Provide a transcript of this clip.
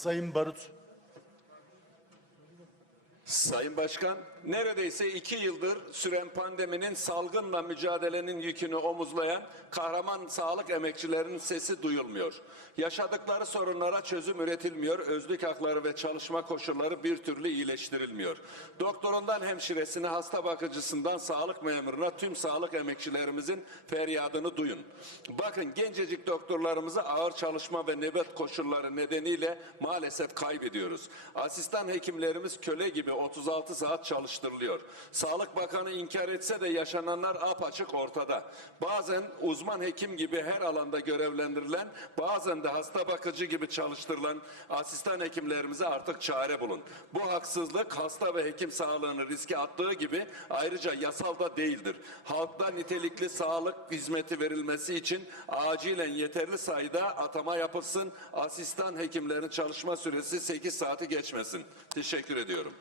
Sayın Barut. Sayın Başkan, neredeyse iki yıldır süren pandeminin salgınla mücadelenin yükünü omuzlayan kahraman sağlık emekçilerinin sesi duyulmuyor. Yaşadıkları sorunlara çözüm üretilmiyor, özlük hakları ve çalışma koşulları bir türlü iyileştirilmiyor. Doktorundan hemşiresine, hasta bakıcısından sağlık memuruna tüm sağlık emekçilerimizin feryadını duyun. Bakın gencecik doktorlarımızı ağır çalışma ve nöbet koşulları nedeniyle maalesef kaybediyoruz. Asistan hekimlerimiz köle gibi 36 saat çalıştırılıyor. Sağlık Bakanı inkar etse de yaşananlar apaçık ortada. Bazen uzman hekim gibi her alanda görevlendirilen, bazen de hasta bakıcı gibi çalıştırılan asistan hekimlerimize artık çare bulun. Bu haksızlık hasta ve hekim sağlığını riske attığı gibi ayrıca yasal da değildir. Halkta nitelikli sağlık hizmeti verilmesi için acilen yeterli sayıda atama yapılsın. Asistan hekimlerin çalışma süresi 8 saati geçmesin. Teşekkür ediyorum.